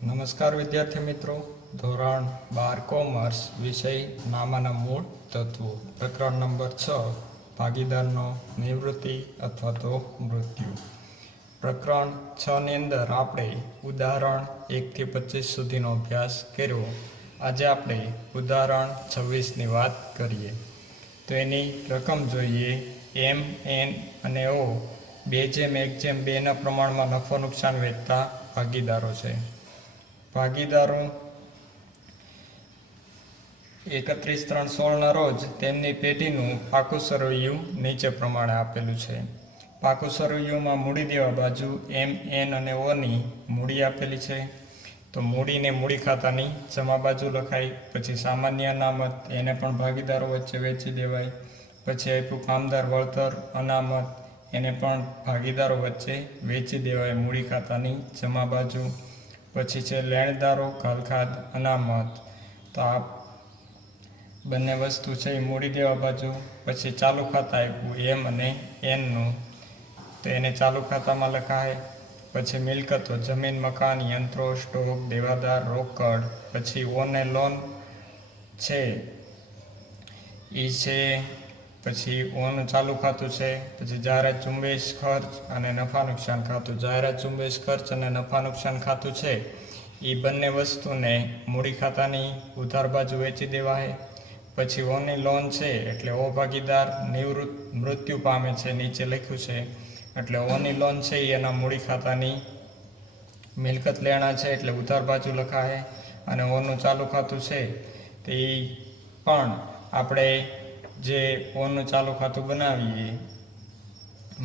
નમસ્કાર વિદ્યાર્થી મિત્રો, ધોરણ 12 કોમર્સ વિષય નામાના મૂળ તત્વો, પ્રકરણ નંબર 6, ભાગીદારનો નિવૃત્તિ અથવા તો મૃત્યુ. પ્રકરણ 6 ની અંદર આપણે ઉદાહરણ 1 થી 25 સુધીનો અભ્યાસ કર્યો. આજે આપણે ઉદાહરણ 26ની વાત કરીએ. તો એની રકમ જોઈએ. એમ, એન અને ઓ 2:1:2ના પ્રમાણમાં નફો નુકસાન વેચતા ભાગીદારો છે. ભાગીદારો 31/3/16ના રોજ તેમની પેઢીનું પાકું સરવૈયું નીચે પ્રમાણે આપેલું છે. પાકું સરવૈયુંમાં મૂડી દેવા બાજુ એમ, એન અને ઓની મૂડી આપેલી છે. તો મૂડીને મૂડી ખાતાની જમા બાજુ લખાય. પછી સામાન્ય અનામત એને પણ ભાગીદારો વચ્ચે વેચી દેવાય. પછી આપ્યું કામદાર વળતર અનામત, એને પણ ભાગીદારો વચ્ચે વેચી દેવાય મૂડી ખાતાની જમા બાજુ. પછી છે લેણદારો ઘાલખાદ અનામત, તો આ બંને વસ્તુ છે એ મૂડી દેવા બાજુ. પછી ચાલુ ખાતા આપ્યું એમ અને એનનું, તો એને ચાલુ ખાતામાં લખાય. પછી મિલકતો જમીન, મકાન, યંત્રો, સ્ટોક, દેવાદાર, રોકડ. પછી ઓને લોન છે એ છે, પછી ઓનું ચાલુ ખાતું છે. પછી જાહેરાત ઝુંબેશ ખર્ચ અને નફા નુકસાન ખાતું. જાહેરાત ઝુંબેશ ખર્ચ અને નફા નુકસાન ખાતું છે એ બંને વસ્તુને મૂડી ખાતાની ઉધાર બાજુ વેચી દેવાય. પછી ઓની લોન છે એટલે ઓ ભાગીદાર મૃત્યુ પામે છે, નીચે લખ્યું છે, એટલે ઓની લોન છે એ એના મૂડી ખાતાની મિલકત લેણા છે એટલે ઉધાર બાજુ લખાય. અને ઓનું ચાલુ ખાતું છે તે પણ આપણે જે ઓનું ચાલુ ખાતું બનાવીએ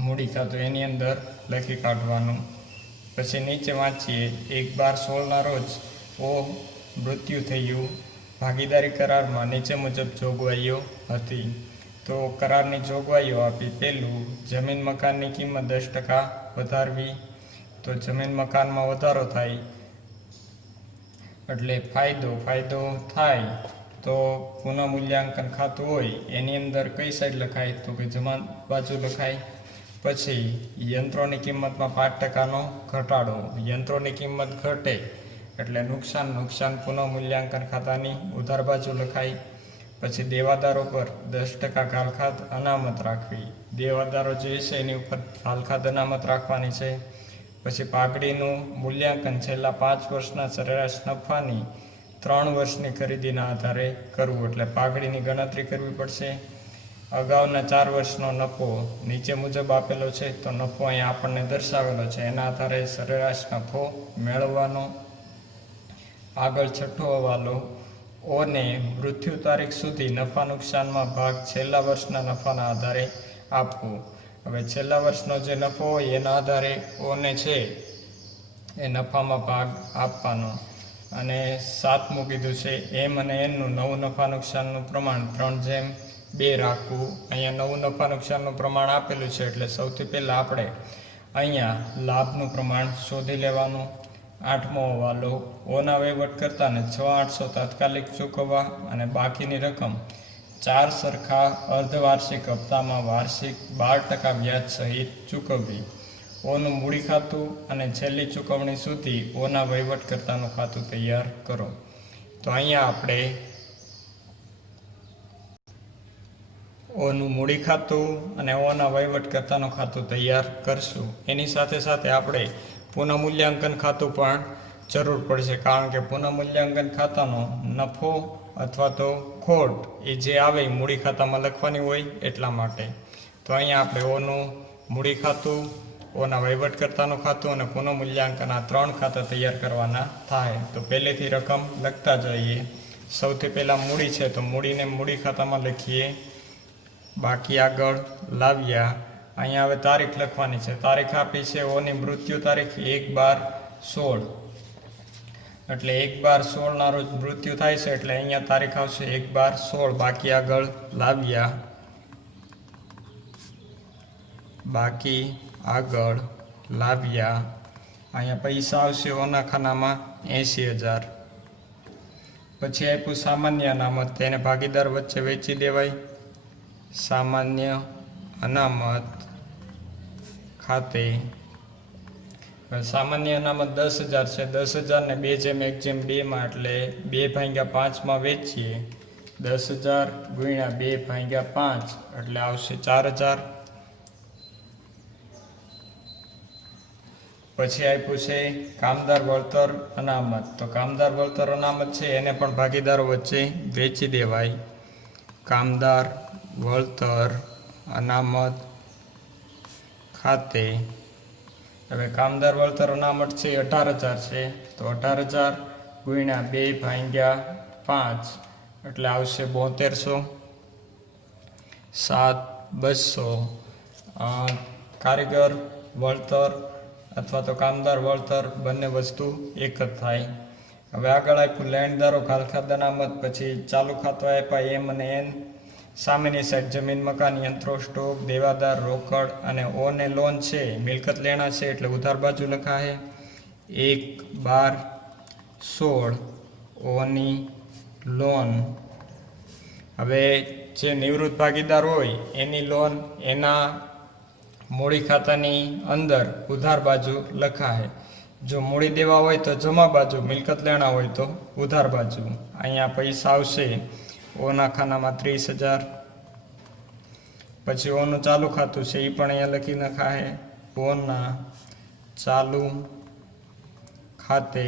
મૂડી ખાતું એની અંદર લખી કાઢવાનું. પછી નીચે વાંચીએ. 1/12/16ના રોજ ઓ મૃત્યુ થયું. ભાગીદારી કરારમાં નીચે મુજબ જોગવાઈઓ હતી. તો કરારની જોગવાઈઓ આપી. પહેલું, જમીન મકાનની કિંમત 10% વધારવી. તો જમીન મકાનમાં વધારો થાય એટલે ફાયદો થાય તો પુનઃમૂલ્યાંકન ખાતું હોય એની અંદર કઈ સાઈડ લખાય, તો કે જમા બાજુ લખાય. પછી યંત્રોની કિંમતમાં 5%નો ઘટાડો. યંત્રોની કિંમત ઘટે એટલે નુકસાન પુનઃમૂલ્યાંકન ખાતાની ઉધાર બાજુ લખાય. પછી દેવાદારો પર 10% ઘાલખાદ અનામત રાખવી. દેવાદારો જે છે એની ઉપર ઘાલખાદ અનામત રાખવાની છે. પછી પાઘડીનું મૂલ્યાંકન છેલ્લા 5 વર્ષના સરેરાશ નફાની 3 વર્ષની ખરીદીના આધારે કરવું. એટલે પાઘડીની ગણતરી કરવી પડશે. અગાઉના 4 વર્ષનો નફો નીચે મુજબ આપેલો છે, તો નફો અહીંયા આપણને દર્શાવેલો છે, એના આધારે સરેરાશ નફો મેળવવાનો. આગળ છઠ્ઠો હવાલો. ઓને મૃત્યુ તારીખ સુધી નફા નુકસાનમાં ભાગ છેલ્લા વર્ષના નફાના આધારે આપવું. હવે છેલ્લા વર્ષનો જે નફો હોય એના આધારે ઓને છે એ નફામાં ભાગ આપવાનો. અને 7મું કીધું છે એમ અને એનનું નવું નફા નુકસાનનું પ્રમાણ 3:2 રાખવું. અહીંયા નવું નફા નુકસાનનું પ્રમાણ આપેલું છે એટલે સૌથી પહેલાં આપણે અહીંયા લાભનું પ્રમાણ શોધી લેવાનું. 8મો હવાલો. ઓના વહીવટકર્તાને 6,800 તાત્કાલિક ચૂકવવા અને બાકીની રકમ 4 સરખા અર્ધવાર્ષિક હપ્તામાં વાર્ષિક 12% વ્યાજ સહિત ચૂકવવી. ઓનું મૂડી ખાતું અને છેલ્લી ચૂકવણી સુધી ઓના વહીવટકર્તાનું ખાતું તૈયાર કરો. તો અહીંયા આપણે ઓનું મૂડી ખાતું અને ઓના વહીવટકર્તાનું ખાતું તૈયાર કરશું. એની સાથે સાથે આપણે પુનઃમૂલ્યાંકન ખાતું પણ જરૂર પડશે, કારણ કે પુનઃમૂલ્યાંકન ખાતાનો નફો અથવા તો ખોટ એ જે આવે એ મૂડી ખાતામાં લખવાની હોય એટલા માટે. તો અહીંયા આપણે ઓનું મૂડી ખાતું, ઓના વહીવટકર્તાનું ખાતું અને પુનઃમૂલ્યાંકન આ 3 ખાતા તૈયાર કરવાના થાય. તો પહેલેથી રકમ લખતા જઈએ. સૌથી પહેલાં મૂડી છે તો મૂડીને મૂડી ખાતામાં લખીએ. બાકી આગળ લાવ્યા. અહીંયા હવે તારીખ લખવાની છે. તારીખ આપી છે ઓની મૃત્યુ તારીખ 1/12/16, એટલે 1/12/16ના રોજ મૃત્યુ થાય છે એટલે અહીંયા તારીખ આવશે 1/12/16. બાકી આગળ લાવ્યા. બાકી આગળ લાવ્યા. અહીંયા પૈસા આવશે ઓના ખાનામાં 80,000. પછી આપ્યું સામાન્ય અનામત, તેને ભાગીદાર વચ્ચે વેચી દેવાય. સામાન્ય અનામત ખાતે સામાન્ય અનામત 10,000 છે. 10,000 ને 2:1:2 એટલે 2/5 વેચીએ. 10,000 ગુણ્યા 2/5 એટલે આવશે 4,000. પછી આપ્યું છે કામદાર વળતર અનામત. તો કામદાર વળતર અનામત છે એને પણ ભાગીદારો વચ્ચે વેચી દેવાય. કામદાર વળતર અનામત ખાતે. હવે કામદાર વળતર અનામત છે 18,000 છે. તો 18,000 ગુણ્યા 2/5 એટલે આવશે 7200. 7,200. કારીગર વળતર અથવા તો કામદાર વળતર બંને વસ્તુ એક જ થાય. હવે આગળ આપ્યું લેણદારો ખાલખાદ અનામત. પછી ચાલુ ખાતું આપ્યા એમ અને એન. સામેની સાઈડ જમીન મકાન યંત્રો સ્ટોક દેવાદાર રોકડ અને ઓ ને લોન છે મિલકત લેણા છે એટલે ઉધાર બાજુ લખાશે. 1/12/16 ઓની લોન. હવે જે નિવૃત્ત ભાગીદાર હોય એની લોન એના મૂડી ખાતાની અંદર ઉધાર બાજુ લખાશે. જો મૂડી દેવા હોય તો જમા બાજુ, મિલકત લેણા હોય તો ઉધાર બાજુ. અહીંયા પૈસા આવશે ઓના ખાનામાં 30,000. પછી ઓનું ચાલુ ખાતું છે એ પણ અહીંયા લખી નખાશે. ઓના ચાલુ ખાતે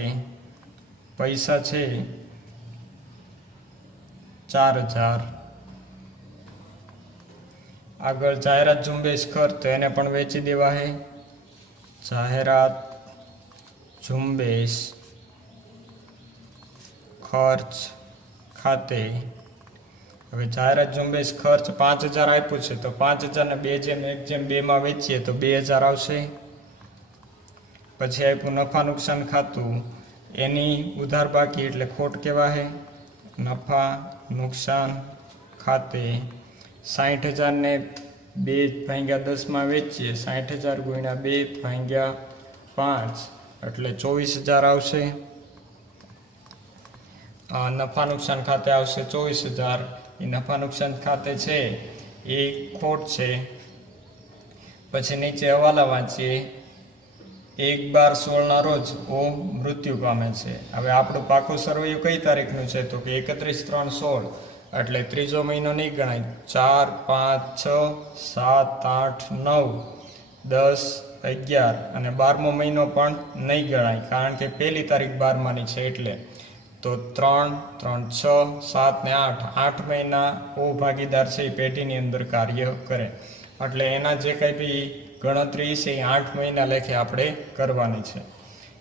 પૈસા છે 4,000. આગળ જાહેરાત ઝુંબેશ ખર્ચ તો એને પણ વેચી દેવા છે. જાહેરાત ઝુંબેશ ખર્ચ ખાતે. હવે જાહેરાત ઝુંબેશ ખર્ચ 5,000 આપ્યું છે તો 5,000 ને 2:1:2 વેચીએ તો 2,000 આવશે. પછી આપ્યું નફા નુકસાન ખાતું. એની ઉધાર બાકી એટલે ખોટ કહેવાય. નફા નુકસાન ખાતે 60,000 ને 2/10 વેચીએ. 60,000 ગુણ્યા 2/5 એટલે 24,000 આવશે. નફા નુકસાન ખાતે આવશે 24,000. એ નફા નુકસાન ખાતે છે એ ખોટ છે. પછી નીચે હવાલા વાંચીએ. 1/12/16 રોજ ઓ મૃત્યુ પામે છે. હવે આપણું પાકું સરવૈયું કઈ તારીખનું છે તો કે 31/3/16 એટલે ત્રીજો મહિનો નહીં ગણાય. 4, 5, 6, 7, 8, 9, 10, 11 અને 12મો મહિનો પણ નહીં ગણાય કારણ કે પહેલી તારીખ 12માની છે એટલે. તો 3, 3, 6, 7 ને 8 8 મહિના ઓ ભાગીદાર છે એ પેઢીની અંદર કાર્ય કરે એટલે એના જે કંઈ બી ગણતરી છે એ 8 મહિના લેખે આપણે કરવાની છે.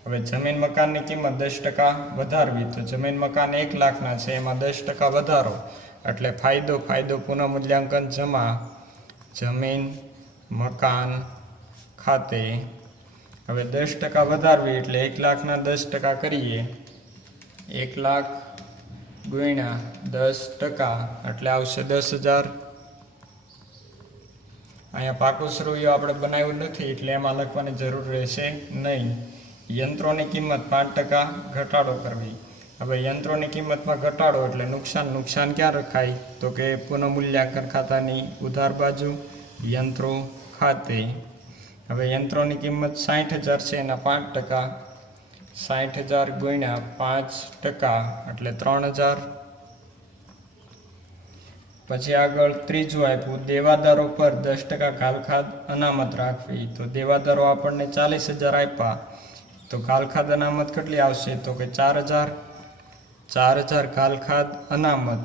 હવે જમીન મકાનની કિંમત 10% વધારવી. તો જમીન મકાન 1 લાખના છે એમાં 10% વધારો એટલે ફાયદો પુનઃમૂલ્યાંકન જમા જમીન મકાન ખાતે. હવે 10% વધારવી એટલે 1 લાખના 10% કરીએ. 1 લાખ ગુણ્યા 10% એટલે આવશે 10,000. અહીંયા પાકું સરવૈયું આપણે બનાવ્યું નથી એટલે એમાં લખવાની જરૂર રહેશે નહીં. યંત્રોની કિંમત 5% ઘટાડો કરવી. હવે યંત્રોની કિંમતમાં ઘટાડો એટલે નુકસાન ક્યાં રખાય તો કે પુનઃમૂલ્યાંકન ખાતાની ઉધાર બાજુ યંત્રો ખાતે. હવે યંત્રોની કિંમત 60,000 છે એના 5%. 60,000 ગુણ્યા 5% એટલે 3,000. પછી આગળ ત્રીજું આપ્યું દેવાદારો પર 10% કાલખાદ અનામત રાખવી. તો દેવાદારો આપણને 40,000 આપ્યા તો કાલખાદ અનામત કેટલી આવશે તો કે 4,000. 4,000 કાલખાદ અનામત.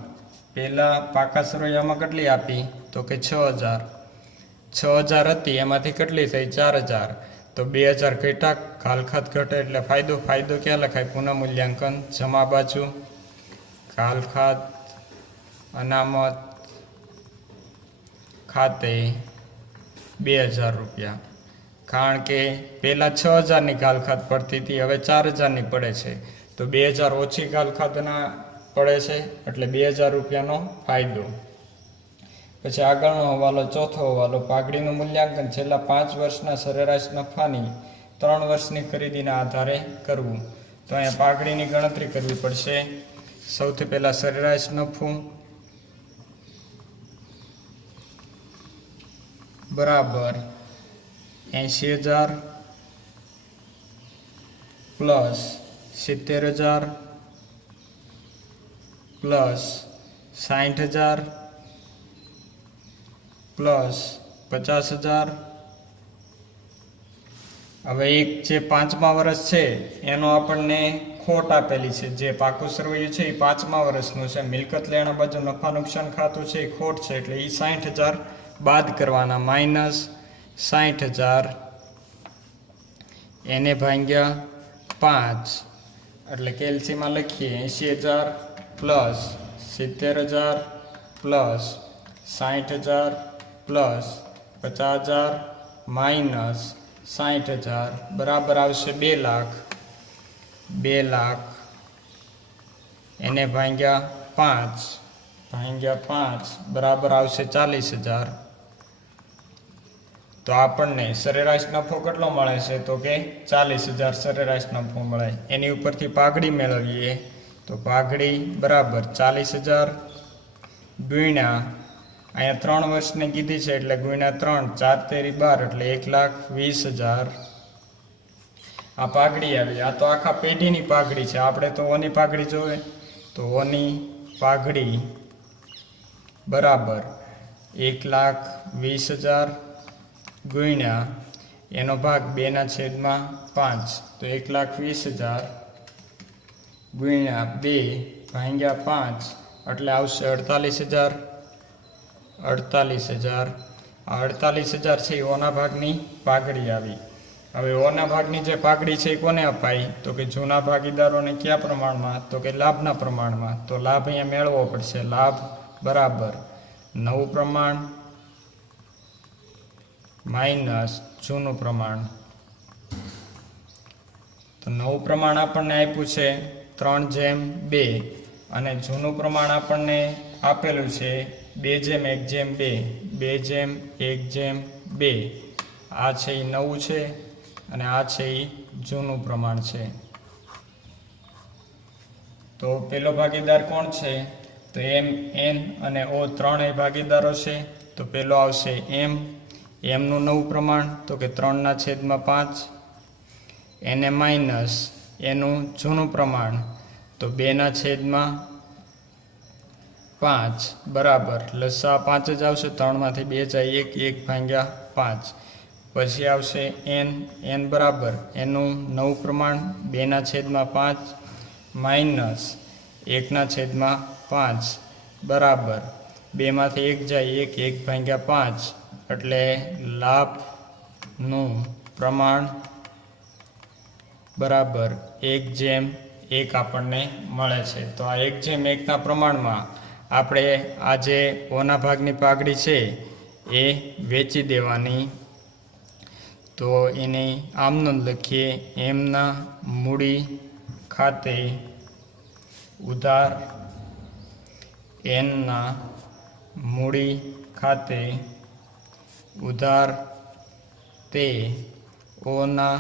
પહેલાં પાકા સરવૈયામાં કેટલી આપી તો કે 6,000. 6,000 હતી એમાંથી કેટલી થઈ 4,000 તો 2,000 ઘટ્યા. કાલખાદ ઘટે એટલે ફાયદો ક્યાં લખાય પુનઃમૂલ્યાંકન જમા બાજુ. કાલખાદ અનામત ખાતે 2,000 રૂપિયા. કારણ કે પહેલાં 6,000ની કાલખાદ પડતી હતી હવે 4,000ની પડે છે તો 2,000 ઓછી કાલખાદના પડે છે એટલે 2,000 રૂપિયાનો ફાયદો. પછી આગળનો હવાલો ચોથો હવાલો પાઘડીનું મૂલ્યાંકન છેલ્લા 5 વર્ષના સરેરાશ નફાની 3 વર્ષની ખરીદીના આધારે કરવું. તો અહીંયા પાઘડીની ગણતરી કરવી પડશે. સૌથી પહેલાં સરેરાશ નફો બરાબર 80,000 પ્લસ 70,000 પ્લસ 60,000 પ્લસ 50,000. હવે એક જે 5મા વર્ષ છે એનો આપણને ખોટ આપેલી છે. જે પાકું સરવૈયું છે એ 5મા વર્ષનું છે. મિલકત લેણા બાજુ નફા નુકસાન ખાતું છે એ ખોટ છે, એટલે એ 60,000 બાદ કરવાના. માઇનસ 60,000 એને ભાગ્યા 5 એટલે કેલ્સીમાં લખીએ 80,000 પ્લસ 70,000 પ્લસ 60,000 પ્લસ 50,000 માઇનસ 60,000 બરાબર આવશે 2 લાખ. 2 લાખ એને ભાગ્યા 5 બરાબર આવશે 40,000. તો આપણને સરેરાશ નફો કેટલો મળે છે? તો કે 40,000 સરેરાશ નફો મળે. એની ઉપરથી પાઘડી મેળવીએ તો પાઘડી બરાબર 40,000 ગુણ્યા અહીંયા 3 વર્ષની કીધી છે એટલે ગુણ્યા 3, 4 તેરી 12 એટલે 1,20,000 આ પાઘડી આવી. આ તો આખા પેઢીની પાઘડી છે. આપણે તો ઓની પાઘડી જોવે તો ઓની પાઘડી બરાબર 1,20,000 ગુણ્યા એનો ભાગ 2/5 તો 1,20,000 ગુણ્યા 2/5 એટલે આવશે 48,000. 48,000 આ 48,000 છે એ ઓના ભાગની પાઘડી આવી. હવે ઓના ભાગની જે પાઘડી છે એ કોને અપાય? તો કે જૂના ભાગીદારોને કયા પ્રમાણમાં? તો કે લાભના પ્રમાણમાં. તો લાભ અહીંયા મેળવવો પડશે. લાભ બરાબર નવું પ્રમાણ માઇનસ જૂનું પ્રમાણ. તો નવું પ્રમાણ આપણને આપ્યું છે 3/2 અને જૂનું પ્રમાણ આપણને આપેલું છે 2/1/2. 2/1/2 આ છે એ નવું છે અને આ છે એ જૂનું પ્રમાણ છે. તો પેલો ભાગીદાર કોણ છે? તો એમ, એન અને ઓ ત્રણેય ભાગીદારો છે. તો પેલો આવશે એમનું નવું પ્રમાણ તો કે 3/5 એને માઇનસ એનું જૂનું પ્રમાણ તો 2/5 બરાબર લસા 5 જ આવશે. 3માંથી 2 જાય 1/5. પછી આવશે એન બરાબર એનું નવું પ્રમાણ 2/5 માઇનસ 1/5 બરાબર 2માંથી 1 જાય 1/5 એટલે લાભનું પ્રમાણ બરાબર 1/1 આપણને મળે છે. તો આ 1/1ના પ્રમાણમાં આપણે આ જે ઓના ભાગની પાઘડી છે એ વેચી દેવાની. તો એની આમનો લખીએ એમના મૂડી ખાતે ઉધાર એનના મૂડી ખાતે ઉધાર તે ઓના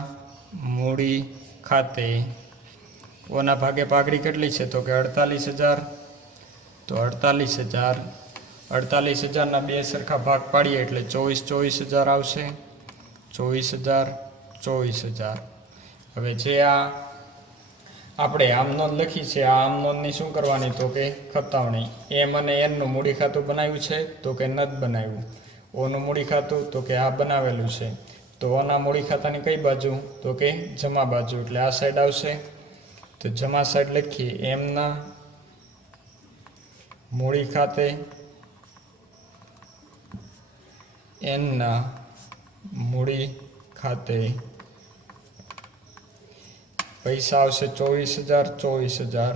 મૂડી ખાતે. ઓના ભાગે પાઘડી કેટલી છે? તો કે 48,000. તો 48,000ના 2 સરખા ભાગ પાડીએ એટલે 24,000 આવશે. 24,000. હવે જે આ આપણે આમનોંધ લખી છે આ આમનોંધની શું કરવાની? તો કે ખતાવણી. એમ અને એનનું મૂડી ખાતું બનાવ્યું છે? તો કે નથી બનાવ્યું. ઓનું મૂડી ખાતું? તો કે આ બનાવેલું છે. તો ઓના મૂડી ખાતાની કઈ બાજુ? તો કે જમા બાજુ એટલે આ સાઈડ આવશે. તો જમા સાઈડ લખીએ એમના મૂડી ખાતે એનના મૂડી ખાતે પૈસા આવશે 24,000.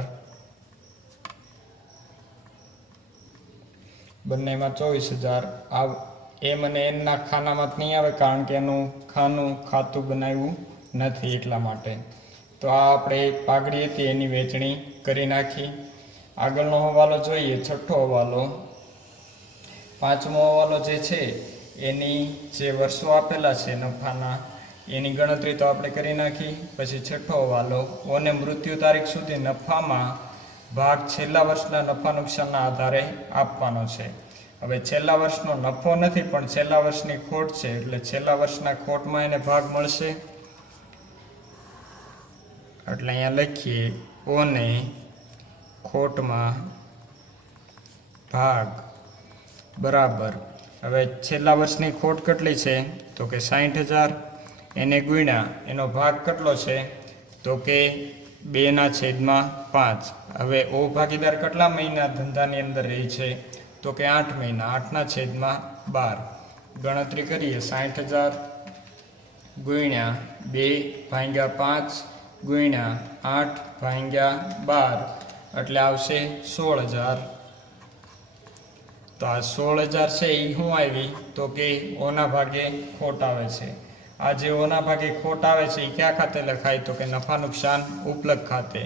બંનેમાં 24,000. એમ અને એનના ખાનામાં જ નહીં આવે કારણ કે એનું ખાતું બનાવ્યું નથી એટલા માટે. તો આ આપણે પાઘડી હતી એની વેચણી કરી નાખી. આગળનો હવાલો જોઈએ, છઠ્ઠો હવાલો. 5મો હવાલો જે છે એની જે વર્ષો આપેલા છે નફાના એની ગણતરી તો આપણે કરી નાખી. પછી છઠ્ઠો હવાલો ઓને મૃત્યુ તારીખ સુધી નફામાં ભાગ છેલ્લા વર્ષના નફા નુકસાનના આધારે આપવાનો છે. હવે છેલ્લા વર્ષનો નફો નથી પણ છેલ્લા વર્ષની ખોટ છે એટલે છેલ્લા વર્ષના ખોટમાં એને ભાગ મળશે. એટલે અહીંયા લખીએ ઓને ખોટમાં ભાગ બરાબર. હવે છેલ્લા વર્ષની ખોટ કેટલી છે તો કે 60,000. એને ગુણ્યા એનો ભાગ કેટલો છે તો કે 2/5. હવે ઓ ભાગીદાર કેટલા મહિના ધંધાની અંદર રહી છે તો કે 8 મહિના. 8/12. ગણતરી કરીએ 60,000 ગુણ્યા 2/5 ગુણ્યા 8/12 એટલે આવશે 16,000. તો આ 16,000 છે એ શું આવી તો કે ઓના ભાગે ખોટ આવે છે. આ જે ઓના ભાગે ખોટ આવે છે એ ક્યાં ખાતે લખાય તો કે નફા નુકસાન ઉપલબ્ધ ખાતે.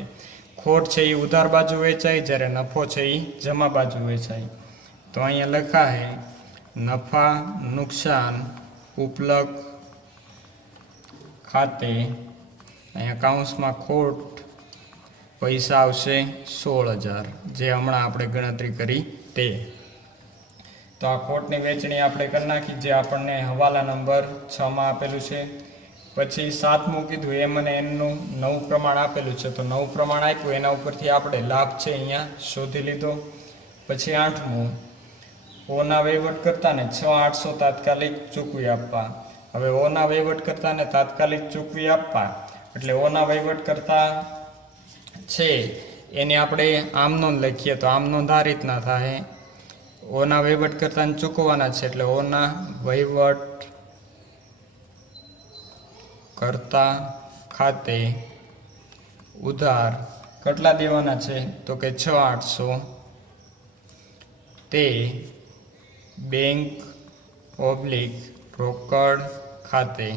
ખોટ છે એ ઉધાર બાજુ વેચાય, જ્યારે નફો છે એ જમા બાજુ વેચાય. તો અહીંયા લખાય નફા નુકસાન ઉપલબ્ધ ખાતે, અહીંયા કાઉન્સમાં ખોટ પૈસા આવશે 16,000, જે હમણાં આપણે ગણતરી કરી તે. તો આ ખોટની વેચણી આપણે કરી નાખી, જે આપણને હવાલા નંબર 6 આપેલું છે. પછી 7મું કીધું એમ અને એનનું નવું પ્રમાણ આપેલું છે. તો નવું પ્રમાણ આપ્યું એના ઉપરથી આપણે લાભ છે અહીંયા શોધી લીધો. પછી 8મું ઓના વહીવટ કરતાને 6,800 તાત્કાલિક ચૂકવી આપવા. હવે ઓના વહીવટ કરતાને તાત્કાલિક ચૂકવી આપવા એટલે ઓના વહીવટ કરતા છે એને આપણે આમ નોંધ લખીએ તો આમ નોંધ આ રીતના થાય. ઓના વહીવટ કરતાને ચૂકવવાના છે એટલે ઓના વહીવટ કરતા ખાતે ઉધાર કેટલા દેવાના છે તો કે 6,800. તે બેંક ઓબ્લિક રોકડ ખાતે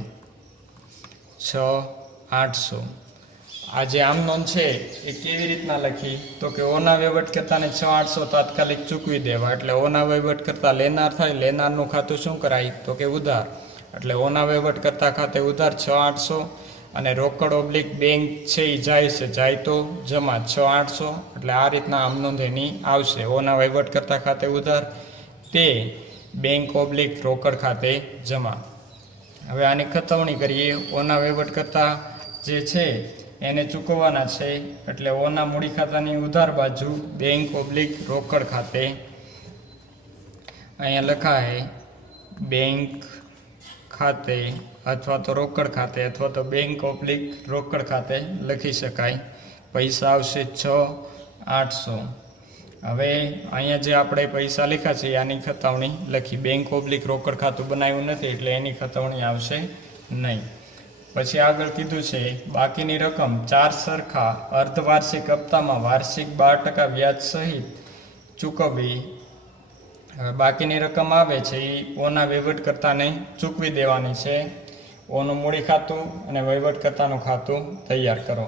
6,800. આ જે આમ નોંધ છે એ કેવી રીતના લખી તો કે ઓના વહીવટ કરતાને 6,800 તાત્કાલિક ચૂકવી દેવા. એટલે ઓના વહીવટ કરતા લેનાર થાય, લેનારનું ખાતું શું કરાય તો કે ઉધાર. એટલે ઓના વહીવટ કરતા ખાતે ઉધાર 6,800 અને રોકડ ઓબ્લિક બેંક છે એ જાય છે, જાય તો જમા 6,800. એટલે આ રીતના આમ નોંધ એની આવશે. ઓના વહીવટ કરતા ખાતે ઉધાર, તે બેંક ઓબ્લિક રોકડ ખાતે જમા. હવે આની ખતવણી કરીએ. ઓના વહીવટ કરતા જે છે એને ચૂકવવાના છે એટલે ઓના મૂડી ખાતાની ઉધાર બાજુ બેંક ઓબ્લિક રોકડ ખાતે, અહીંયા લખાય બેંક ખાતે અથવા તો રોકડ ખાતે અથવા તો બેંક ઓબ્લિક રોકડ ખાતે લખી શકાય. પૈસા આવશે 6,800. હવે અહીંયા જે આપણે પૈસા લખ્યા છે આની ખતવણી લખી. બેંક ઓબ્લિક રોકડ ખાતું બનાવ્યું નથી એટલે એની ખતવણી આવશે નહીં. પછી આગળ કીધું છે બાકીની રકમ 4 સરખા અર્ધવાર્ષિક હપ્તામાં વાર્ષિક 12% વ્યાજ સહિત ચૂકવવી. હવે બાકીની રકમ આવે છે એ ઓના વહીવટકર્તાને ચૂકવી દેવાની છે. ઓનું મૂડી ખાતું અને વહીવટકર્તાનું ખાતું તૈયાર કરો.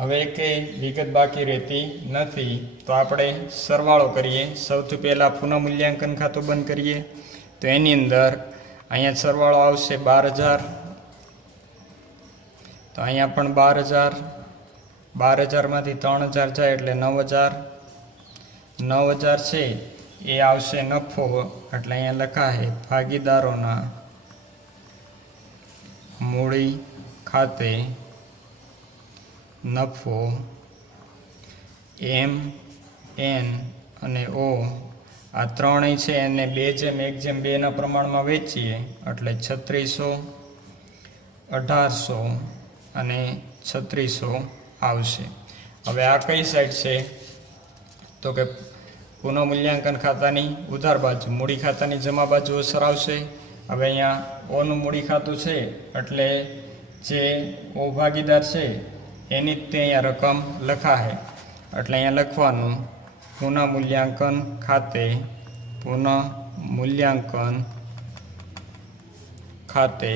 હવે કંઈ વિગત બાકી રહેતી નથી તો આપણે સરવાળો કરીએ. સૌથી પહેલાં પુનઃમૂલ્યાંકન ખાતું બંધ કરીએ તો એની અંદર અહીંયા સરવાળો આવશે 12,000. તો અહીંયા પણ 12,000. 12,000માંથી 3,000 જાય એટલે 9,000. 9,000 છે એ આવશે નફો એટલે અહીંયા લખાશે ભાગીદારોના મૂડી ખાતે નફો એમ એન અને ઓ આ ત્રણેય છે એને 2:1:2 પ્રમાણમાં વેચીએ એટલે 3600, 1800 અને 3600 આવશે. હવે આ કઈ સાઈડ છે તો કે પુનઃમૂલ્યાંકન ખાતાની ઉધાર બાજુ, મૂડી ખાતાની જમા બાજુ અસર આવશે. હવે અહીંયા ઓનું મૂડી ખાતું છે એટલે જે ઓ ભાગીદાર છે એની જ તે અહીંયા રકમ લખાશે. એટલે અહીંયા લખવાનું પુનઃમૂલ્યાંકન ખાતે, પુનઃમૂલ્યાંકન ખાતે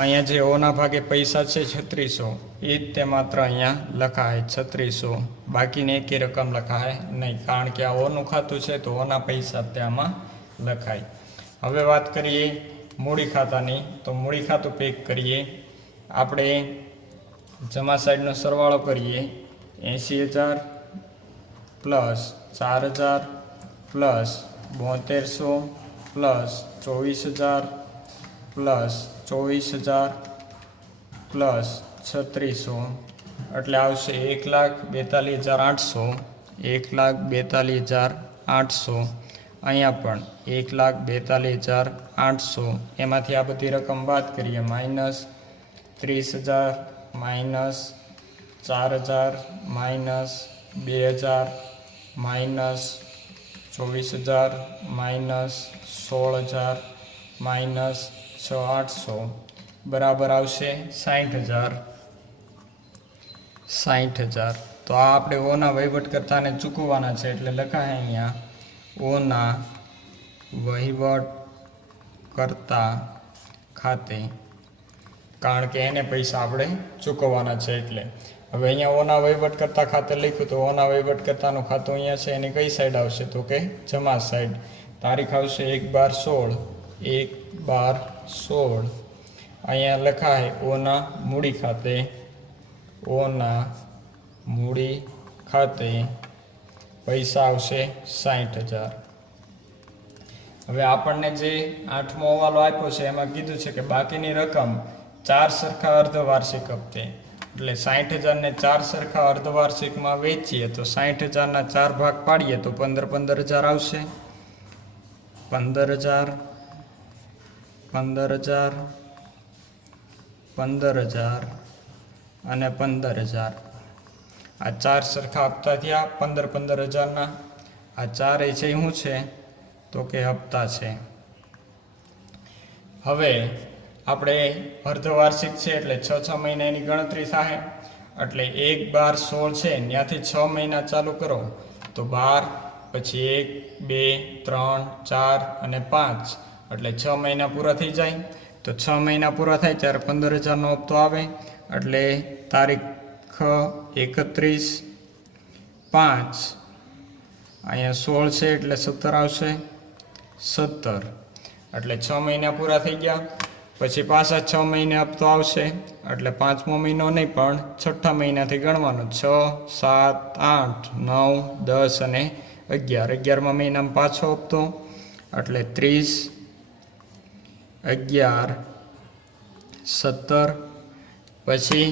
અહીંયા જે ઓના ભાગે પૈસા છે 3600 એ જ તે માત્ર અહીંયા લખાય 3600. બાકીની એકે રકમ લખાય નહીં, કારણ કે આ ઓનું ખાતું છે તો ઓના પૈસા ત્યાંમાં લખાય. હવે વાત કરીએ મૂડી ખાતાની. તો મૂડી ખાતું પેક કરીએ. આપણે જમા સાઈડનો સરવાળો કરીએ. 80,000 plus 4,000 plus 7200 plus 24,000 plus 24,000 plus 3600 એટલે આવશે 1,42,800, 1,42,800. અહીંયા પણ 1,42,800. એમાંથી આ બધી રકમ બાદ કરીએ, -30,000, -4,000, -2,000, -24,000, -16,000, -6,800 બરાબર આવશે 60,000. 60,000. તો આ આપણે ઓના વહીવટકર્તાને ચૂકવવાના છે એટલે લખાય અહીંયા ઓના વહીવટકર્તા ખાતે, કારણ કે એને પૈસા આપણે ચૂકવવાના છે એટલે. હવે અહીંયા ઓના વહીવટકર્તા ખાતે લખ્યું તો ઓના વહીવટકર્તાનું ખાતું અહીંયા છે, એની કઈ સાઈડ આવશે તો કે જમા સાઈડ. તારીખ આવશે 1/12/16, 1/12/16. અહીંયા લખાય ઓના મૂડી ખાતે, ઓના મૂડી ખાતે પૈસા આવશે 60,000. હવે આપણને જે 8મો હવાલો આપ્યો છે એમાં કીધું છે કે બાકીની રકમ 4 સરખા અર્ધવાર્ષિક હપ્તે, એટલે 60,000 ને 4 સરખા અર્ધવાર્ષિકમાં વેચીએ તો 60,000ના 4 ભાગ પાડીએ તો 15,000 આવશે. 15,000, 15,000, 15,000 અને 15,000. આ 4 સરખા હપ્તા થયા 15,000ના. આ 4 છે શું છે તો કે હપ્તા છે. હવે આપણે અર્ધવાર્ષિક છે એટલે 6 મહિના એની ગણતરી થાય, એટલે 1/12/16 છે ત્યાંથી 6 મહિના ચાલુ કરો તો 12, પછી 1, 2, 3, 4 અને 5, એટલે 6 મહિના પૂરા થઈ જાય. તો 6 મહિના પૂરા થાય ત્યારે 15,000નો હપ્તો આવે, એટલે તારીખ 31/5, અહીંયા 16 છે એટલે 17 આવશે. 17 એટલે 6 મહિના પૂરા થઈ ગયા. પછી પાછા 6 મહિને હપ્તો આવશે, એટલે 5મો મહિનો નહીં પણ 6ઠા મહિનાથી ગણવાનો. 6, 7, 8, 9, 10 અને 11. 11મા મહિનામાં પાછો હપ્તો, એટલે 30, 11, 17. પછી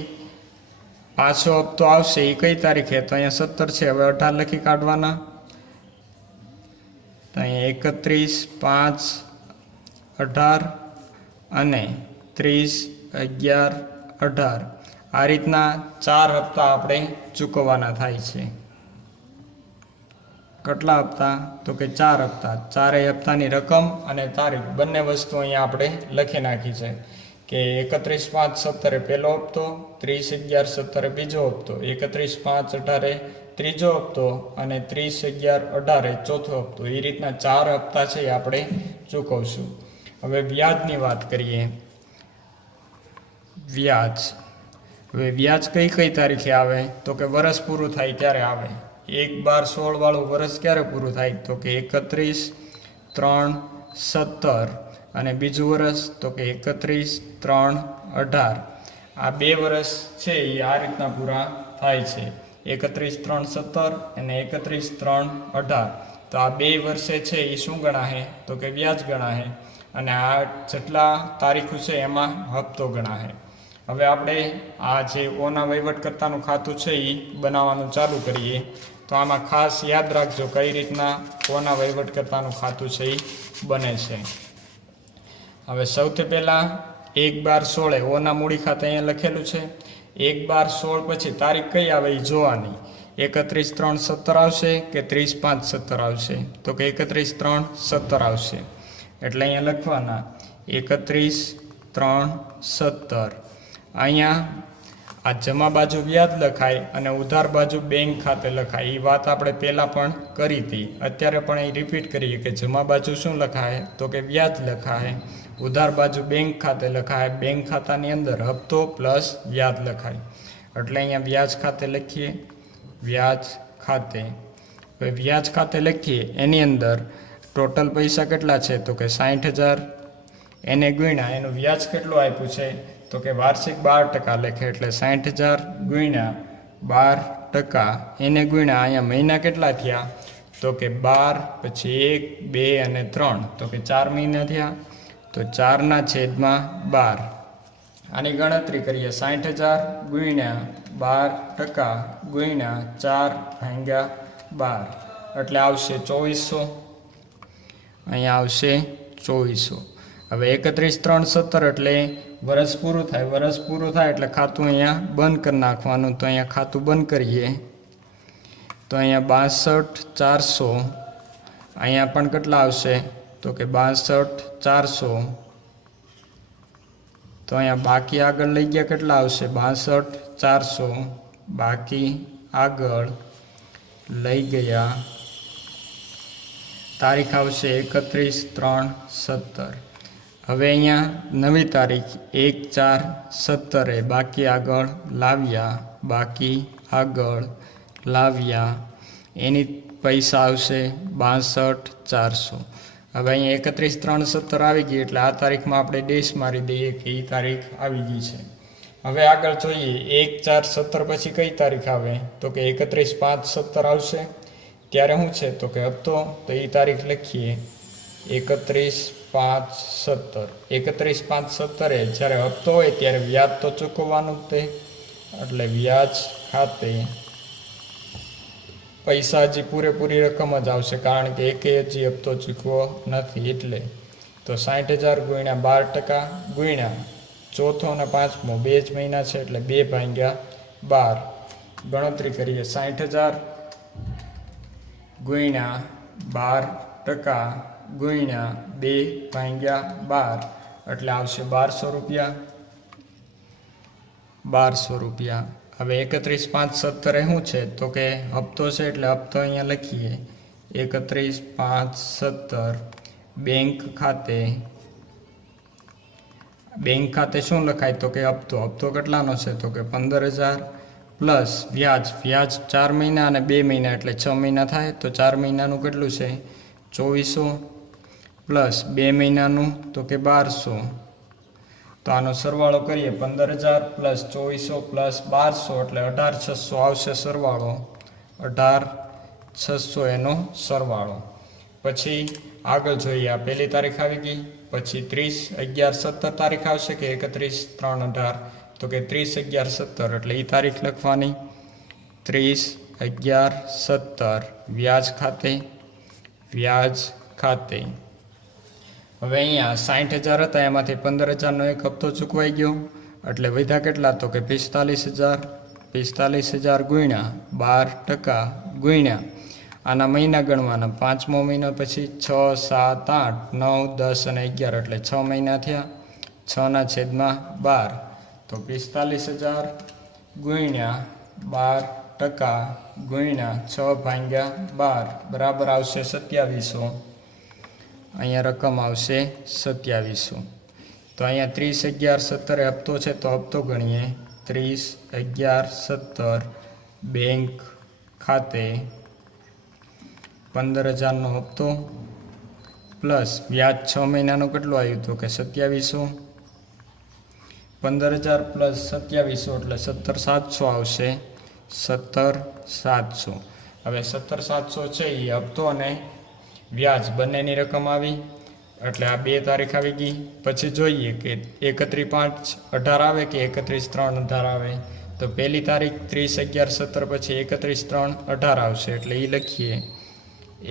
પાછો હપ્તો આવશે એ કઈ તારીખે તો અહીંયા 17 છે, હવે 18 લખી કાઢવાના. તો અહીંયા 31/5, 18 અને 30, 11, 18. આ રીતના 4 હપ્તા આપણે ચૂકવવાના થાય છે. કેટલા હપ્તા તો કે 4 હપ્તા. 4 હપ્તાની રકમ અને તારીખ બંને વસ્તુ અહીંયા આપણે લખી નાખી છે કે 31/5/17 પહેલો હપ્તો, 30/11/17 બીજો હપ્તો, 31/5/18 ત્રીજો હપ્તો અને 30/11/18 ચોથો હપ્તો. એ રીતના 4 હપ્તા છે એ આપણે ચૂકવશું. હવે વ્યાજની વાત કરીએ. વ્યાજ. હવે વ્યાજ કઈ કઈ તારીખે આવે તો કે વર્ષ પૂરું થાય ત્યારે આવે. 1/12/16 વાળું વર્ષ ક્યારે પૂરું થાય તો કે 31/3/17 અને બીજું વર્ષ તો કે 31/3/18. આ 2 વર્ષ છે એ આ રીતના પૂરા થાય છે, 31/3/17 અને 31/3/18. તો આ 2 વર્ષે છે એ શું ગણાશે તો કે વ્યાજ ગણાશે, અને આ જેટલા તારીખો છે એમાં હપ્તો ગણાશે. હવે આપણે આ જે ઓના વહીવટકર્તાનું ખાતું છે એ બનાવવાનું ચાલુ કરીએ. તો આમાં ખાસ યાદ રાખજો કઈ રીતના ઓના વહીવટકર્તાનું ખાતું છે એ બને છે. હવે સૌથી પહેલાં 1/12/16 ઓના મૂડી ખાતે અહીંયા લખેલું છે. 1/12/16 પછી તારીખ કઈ આવે એ જોવાની. 31/3/17 આવશે કે 30/5/17 આવશે તો કે 31/3/17 આવશે. એટલે અહીંયા લખવાના 31/3/17. અહીંયા આ જમા બાજુ વ્યાજ લખાય અને ઉધાર બાજુ બેંક ખાતે લખાય. એ વાત આપણે પહેલાં પણ કરી હતી, અત્યારે પણ એ રિપીટ કરીએ કે જમા બાજુ શું લખાય તો કે વ્યાજ લખાય, ઉધાર બાજુ બેંક ખાતે લખાય, બેંક ખાતાની અંદર હપ્તો પ્લસ વ્યાજ લખાય. એટલે અહીંયા વ્યાજ ખાતે લખીએ. વ્યાજ ખાતે. હવે વ્યાજ ખાતે લખીએ એની અંદર ટોટલ પૈસા કેટલા છે તો કે 60,000. એને ગુણ્યા એનું વ્યાજ કેટલું આપ્યું છે તો કે વાર્ષિક 12% લખે, એટલે 60,000 ગુણ્યા 12%. એને ગુણ્યા અહીંયા મહિના કેટલા થયા તો કે 12, પછી 1, 2 અને 3 તો કે 4 મહિના થયા. તો 4/12. આની ગણતરી કરીએ. 60,000 ગુણ્યા 12% ગુણ્યા 4/12 એટલે આવશે 2400. અહીંયા આવશે 2400. હવે 31/3/17 એટલે વર્ષ પૂરું થાય. વર્ષ પૂરું થાય એટલે ખાતું અહીંયા બંધ કરી નાખવાનું. તો અહીંયા ખાતું બંધ કરીએ તો અહીંયા 62,400. અહીંયા પણ કેટલા આવશે તો કે 62,400. તો અહીંયા બાકી આગળ લઈ ગયા કેટલા આવશે 62,400. બાકી આગળ લઈ ગયા તારીખ આવશે 31/3/17. હવે અહીંયા નવી તારીખ 1/4/17 બાકી આગળ લાવ્યા. બાકી આગળ લાવ્યા એની પૈસા આવશે 62,400. હવે અહીંયા 31/3/17 આવી ગઈ એટલે આ તારીખમાં આપણે ડેશ મારી દઈએ કે એ તારીખ આવી ગઈ છે. હવે આગળ જોઈએ 1/4/17 પછી કઈ તારીખ આવે તો કે 31/5/17 આવશે. ત્યારે શું છે તો કે હપ્તો. તો એ તારીખ લખીએ 31/5/17. 31/5/17 જ્યારે હપ્તો હોય ત્યારે વ્યાજ તો ચૂકવવાનું જ તે. એટલે વ્યાજ ખાતે પૈસા હજી પૂરેપૂરી રકમ જ આવશે કારણ કે એકે હજી હપ્તો ચૂકવો નથી. એટલે તો 60,000 ગુણ્યા 12% ગુણ્યા ચોથો અને પાંચમો 2 જ મહિના છે એટલે 2/12. ગણતરી કરીએ 60,000 ગુણ્યા 12% ગુણ્યા 2/12 એટલે આવશે 1200 રૂપિયા. 1200 રૂપિયા. હવે 31/5/17 શું છે તો કે હપ્તો છે એટલે હપ્તો અહીંયા લખીએ 31/5/17 બેંક ખાતે શું લખાય તો કે હપ્તો કેટલાનો છે તો કે 15,000 પ્લસ વ્યાજ 4 મહિના અને 2 મહિના એટલે 6 મહિના થાય. તો 4 મહિનાનું કેટલું છે 2400 પ્લસ 2 મહિનાનું તો કે 1200. તો આનો સરવાળો કરીએ 15,000 પ્લસ 2400 પ્લસ 1200 એટલે 18,600 આવશે સરવાળો. 18,600 એનો સરવાળો. પછી આગળ જોઈએ આ પહેલી તારીખ આવી ગઈ. પછી 30/11/17 તારીખ આવશે કે 31/3/18 તો કે 30/11/17 એટલે એ તારીખ લખવાની. 30/11/17 વ્યાજ ખાતે. હવે અહીંયા 60,000 હતા એમાંથી 15,000નો એક હપ્તો ચૂકવાઈ ગયો એટલે વધ્યા કેટલા તો કે 45,000. 45,000 ગુણ્યા 12% ગુણ્યા આના મહિના ગણવાના. પાંચમો મહિનો પછી 6, 7, 8, 9, 10 અને 11 એટલે 6 મહિના થયા. 6/12 તો 45,000 ગુણ્યા 12% ગુણ્યા 6/12 બરાબર આવશે 2700. અહીંયા રકમ આવશે 2700. તો અહીંયા 30/11/17 હપ્તો છે તો હપ્તો ગણીએ 30/11/17 બેંક ખાતે 15,000નો હપ્તો પ્લસ વ્યાજ 6 મહિનાનું કેટલું આવ્યું તો કે 2700. 15,000 પ્લસ 2700 એટલે 17,700 આવશે. 17,700. હવે 17,700 છે એ હપ્તો અને વ્યાજ બંનેની રકમ આવી એટલે આ 2 તારીખ આવી ગઈ. પછી જોઈએ કે 31/5/18 આવે કે 31/3/18 આવે. તો પહેલી તારીખ 30/11/17 પછી 31/3/18 આવશે એટલે એ લખીએ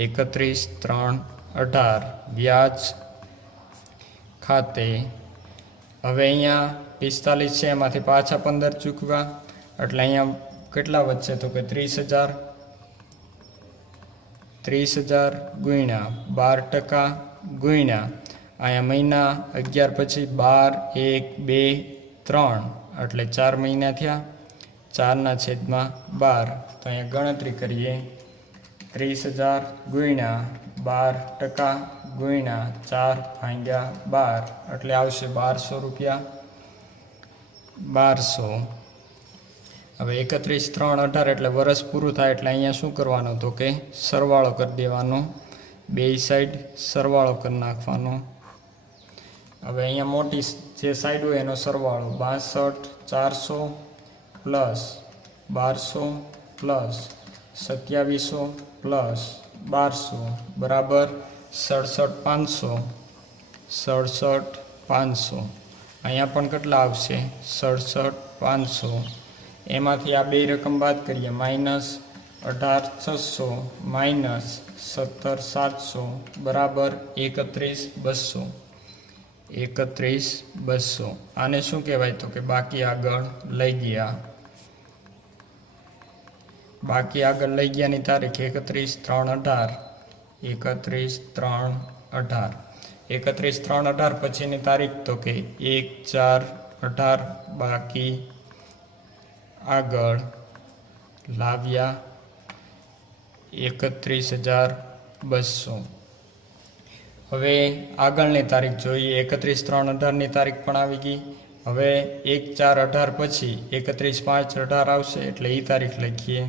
31/3/18 વ્યાજ ખાતે. હવે અહીંયા 45 છે એમાંથી પાછા 15 ચૂકવા એટલે અહીંયા કેટલા વધશે તો કે 30,000. 30,000 ગુણ્યા 12% ગુણ્યા અહીંયા મહિના 11 પછી 12, 1, 2, 3 એટલે 4 મહિના થયા. 4/12 તો અહીંયા ગણતરી કરીએ 30,000 ગુણ્યા 12% ગુણ્યા 4/12 એટલે આવશે 1200 રૂપિયા. 1200. હવે 31/3/18 એટલે વર્ષ પૂરું થાય એટલે અહીંયા શું કરવાનું તો કે સરવાળો કરી દેવાનો. બે સાઈડ સરવાળો કરી નાખવાનો. હવે અહીંયા મોટી જે સાઈડ હોય એનો સરવાળો 62,400 પ્લસ 1200 પ્લસ 2700 પ્લસ 1200 બરાબર 67,500. 67,500 અહીંયા પણ કેટલા આવશે 67,500. એમાંથી આ બે રકમ બાદ કરીએ. -18,600 -17,700 બરાબર 31,200. 31,200 આને શું કહેવાય? તો કે બાકી આગળ લઈ ગયા. બાકી આગળ લઈ ગયાની તારીખ 31/3/18. 31/3/18. 31/3/18 પછીની તારીખ તો કે 1/4/18 બાકી આગળ લાવ્યા 31,200. હવે આગળની તારીખ જોઈએ. 31/3/18ની તારીખ પણ આવી ગઈ. હવે 1/4/18 પછી 31/5/18 આવશે એટલે એ તારીખ લખીએ.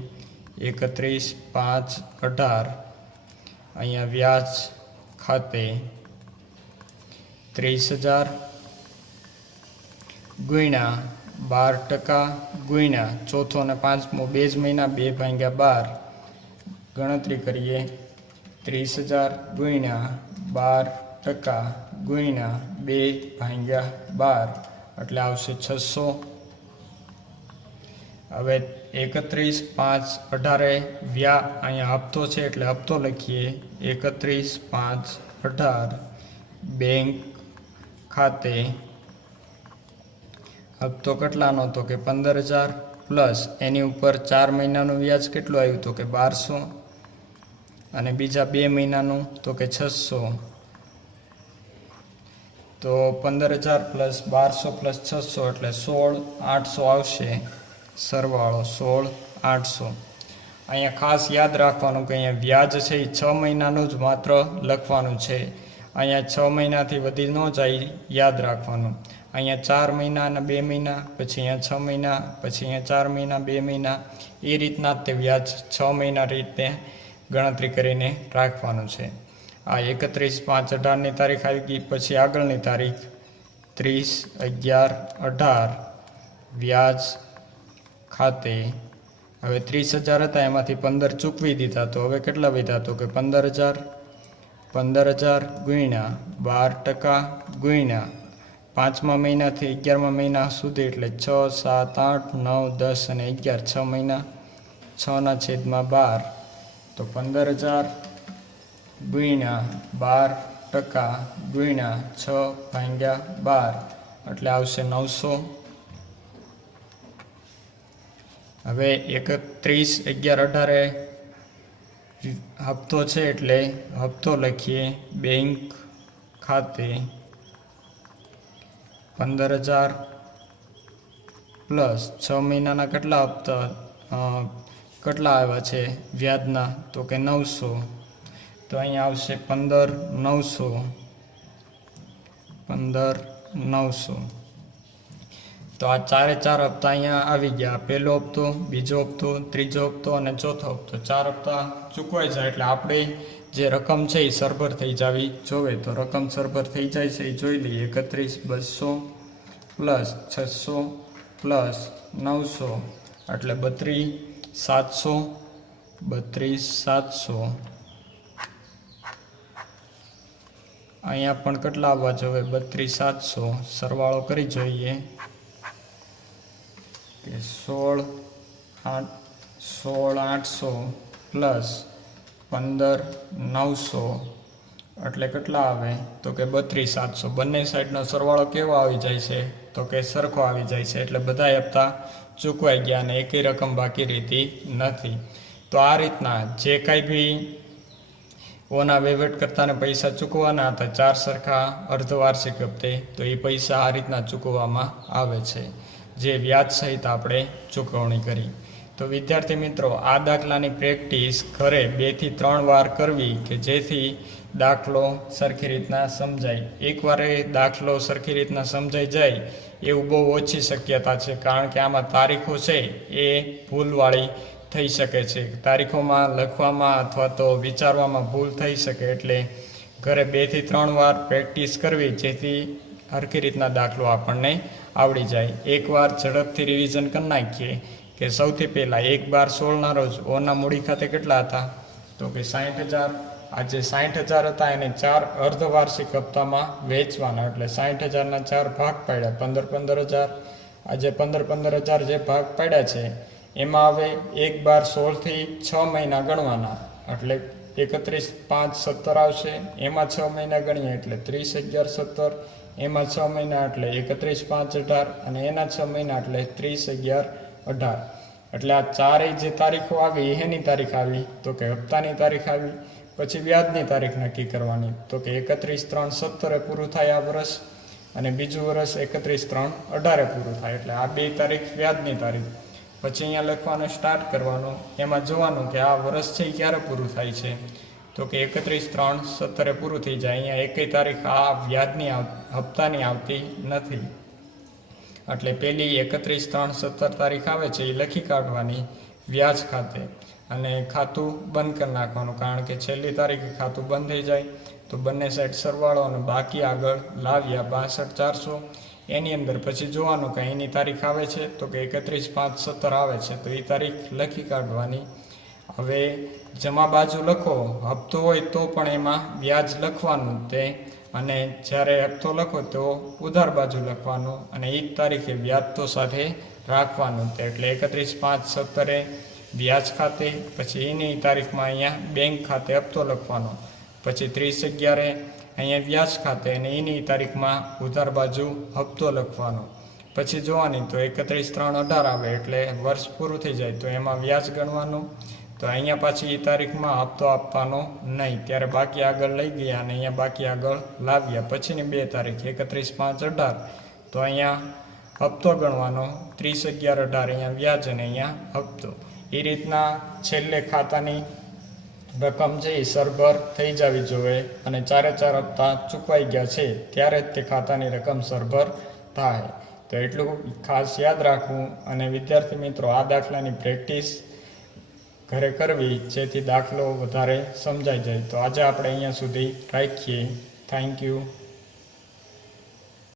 31/5/18. અહીંયા વ્યાજ ખાતે 30,000 ગુણ્યા 12% ગુણ્યા ચોથો અને પાંચમો 2 જ મહિના 2/12 ગણતરી કરીએ. 30,000 ગુણ્યા 12% ગુણ્યા 2/12 એટલે આવશે 600. હવે 31/5/18 અહીંયા હપ્તો છે એટલે હપ્તો લખીએ. 31/5/18 બેંક ખાતે હપ્તો કેટલાનો? તો કે 15,000 પ્લસ એની ઉપર 4 મહિનાનું વ્યાજ કેટલું આવ્યું? તો કે 1200 અને બીજા 2 મહિનાનું તો કે 600. તો 15,000 પ્લસ 1200 પ્લસ 600 એટલે 16,800 આવશે. સરવાળો 16,800. અહીંયા ખાસ યાદ રાખવાનું કે અહીંયા વ્યાજ છે એ 6 મહિનાનું જ માત્ર લખવાનું છે. અહીંયા 6 મહિનાથી વધી ન જાય, યાદ રાખવાનું. અહીંયા 4 મહિના અને 2 મહિના, પછી અહીંયા 6 મહિના, પછી અહીંયા 4 મહિના 2 મહિના, એ રીતના જ તે વ્યાજ 6 મહિના રીતે ગણતરી કરીને રાખવાનું છે. આ 31/5/18ની તારીખ આવી ગઈ. પછી આગળની તારીખ 30/11/18 વ્યાજ ખાતે હવે 30,000 હતા એમાંથી 15 ચૂકવી દીધા. તો હવે કેટલા વધ્યા? તો કે 15,000. 15,000 ગુણ્યા 12% ગુણ્યા 5મા મહિનાથી 11મા મહિના સુધી એટલે 6, 7, 8, 9, 10 અને 11 6 મહિના 6/12. તો 15,000 ગુણ્યા 12% ગુણ્યા 6/12 એટલે આવશે 900. હવે 31/11/18 હપ્તો છે એટલે હપ્તો લખીએ. બેંક ખાતે 15,000 પ્લસ 6 મહિનાના કેટલા હપ્તા કેટલા આવ્યા છે વ્યાજના? તો કે 900. તો અહીંયા આવશે 15,900. 15,900. તો આ 4 હપ્તા અહીંયા આવી ગયા. પહેલો હપ્તો, બીજો હપ્તો, ત્રીજો હપ્તો અને ચોથો હપ્તો. 4 હપ્તા ચૂકવાઈ જાય એટલે આપણે જે રકમ છે એ સરભર થઈ જવી જોવે. તો રકમ સરભર થઈ જાય છે એ જોઈ લઈએ. 31,200 પ્લસ 600 પ્લસ 900 એટલે 32,700. 32,700. અહીંયા પણ કેટલા આવવા જોઈએ? 32,700. સરવાળો કરી જોઈએ કે 16,800 પ્લસ 15,900 એટલે કેટલા આવે? તો કે 32,700. બંને સાઈડનો સરવાળો કેવો આવી જાય છે? તો કે સરખો આવી જાય છે. એટલે બધા હપ્તા ચૂકવાઈ ગયા અને એકેય રકમ બાકી રહેતી નથી. તો આ રીતના જે કાંઈ બી ઓના વહીવટકર્તાને પૈસા ચૂકવવાના હતા 4 સરખા અર્ધવાર્ષિક હપ્તે, તો એ પૈસા આ રીતના ચૂકવવામાં આવે છે, જે વ્યાજ સહિત આપણે ચૂકવણી કરી. તો વિદ્યાર્થી મિત્રો, આ દાખલાની પ્રેક્ટિસ ઘરે 2 થી 3 વાર કરવી કે જેથી દાખલો સરખી રીતના સમજાય. એકવાર એ દાખલો સરખી રીતના સમજાઈ જાય એવું બહુ ઓછી શક્યતા છે, કારણ કે આમાં તારીખો છે એ ભૂલવાળી થઈ શકે છે. તારીખોમાં લખવામાં અથવા તો વિચારવામાં ભૂલ થઈ શકે, એટલે ઘરે 2 થી 3 વાર પ્રેક્ટિસ કરવી જેથી સરખી રીતના દાખલો આપણને આવડી જાય. એકવાર ઝડપથી રિવિઝન કરી નાખીએ કે સૌથી પહેલાં 1/12/16ના રોજ ઓના મૂડી ખાતે કેટલા હતા? તો કે 60,000. આ જે 60,000 હતા એને 4 અર્ધવાર્ષિક હપ્તામાં વેચવાના, એટલે 60,000ના 4 ભાગ પાડ્યા 15,000. આજે 15,000 જે ભાગ પાડ્યા છે એમાં હવે 1/12/16 6 મહિના ગણવાના, એટલે 31/5/17 આવશે. એમાં 6 મહિના ગણીએ એટલે 30/11/17, એમાં 6 મહિના એટલે 31/5/18 અને એના 6 મહિના એટલે 30/11/18. એટલે આ ચારેય જે તારીખો આવી એની તારીખ આવી તો કે હપ્તાની તારીખ આવી. પછી વ્યાજની તારીખ નક્કી કરવાની તો કે 31/3/17 પૂરું થાય આ વર્ષ, અને બીજું વર્ષ 31/3/18 પૂરું થાય. એટલે આ બે તારીખ વ્યાજની તારીખ. પછી અહીંયા લખવાનું સ્ટાર્ટ કરવાનું, એમાં જોવાનું કે આ વર્ષ છે એ ક્યારે પૂરું થાય છે તો કે 31/3/17 પૂરું થઈ જાય. અહીંયા એકેય તારીખ આ વ્યાજની હપ્તાની આવતી નથી, એટલે પેલી 31/3/17 તારીખ આવે છે એ લખી કાઢવાની વ્યાજ ખાતે, અને ખાતું બંધ કરી નાખવાનું, કારણ કે છેલ્લી તારીખે ખાતું બંધ થઈ જાય. તો બંને સાઈડ સરવાળો અને બાકી આગળ લાવ્યા 62,400. એની અંદર પછી જોવાનું કે એની તારીખ આવે છે તો કે 31/5/17 આવે છે, તો એ તારીખ લખી કાઢવાની. હવે જમા બાજુ લખો, હપ્તો હોય તો પણ એમાં વ્યાજ લખવાનું તે, અને જ્યારે હપ્તો લખો તો ઉધાર બાજુ લખવાનું, અને એ જ તારીખે વ્યાજ તો સાથે રાખવાનું તે. એટલે 31/5/17 વ્યાજ ખાતે, પછી એની તારીખમાં અહીંયા બેંક ખાતે હપ્તો લખવાનો, પછી 30/11 અહીંયા વ્યાજ ખાતે અને એની તારીખમાં ઉધાર બાજુ હપ્તો લખવાનો. પછી જોવાની તો 31/3/18 આવે એટલે વર્ષ પૂરું થઈ જાય તો એમાં વ્યાજ ગણવાનું. તો અહીંયા પાછી એ તારીખમાં હપ્તો આપવાનો નહીં, ત્યારે બાકી આગળ લઈ ગયા અને અહીંયા બાકી આગળ લાવ્યા. પછીની બે તારીખ 31/5/18, તો અહીંયા હપ્તો ગણવાનો, 30/11/18 અહીંયા વ્યાજ અને અહીંયા હપ્તો. એ રીતના છેલ્લે ખાતાની રકમ છે એ સરભર થઈ જવી જોઈએ, અને 4 હપ્તા ચૂકવાઈ ગયા છે ત્યારે જ તે ખાતાની રકમ સરભર થાય. તો એટલું ખાસ યાદ રાખવું, અને વિદ્યાર્થી મિત્રો આ દાખલાની પ્રેક્ટિસ ઘરે કરવી જેથી દાખલો વધારે સમજાઈ જાય. તો આજે આપણે અહીંયા સુધી રાખીએ. Thank you.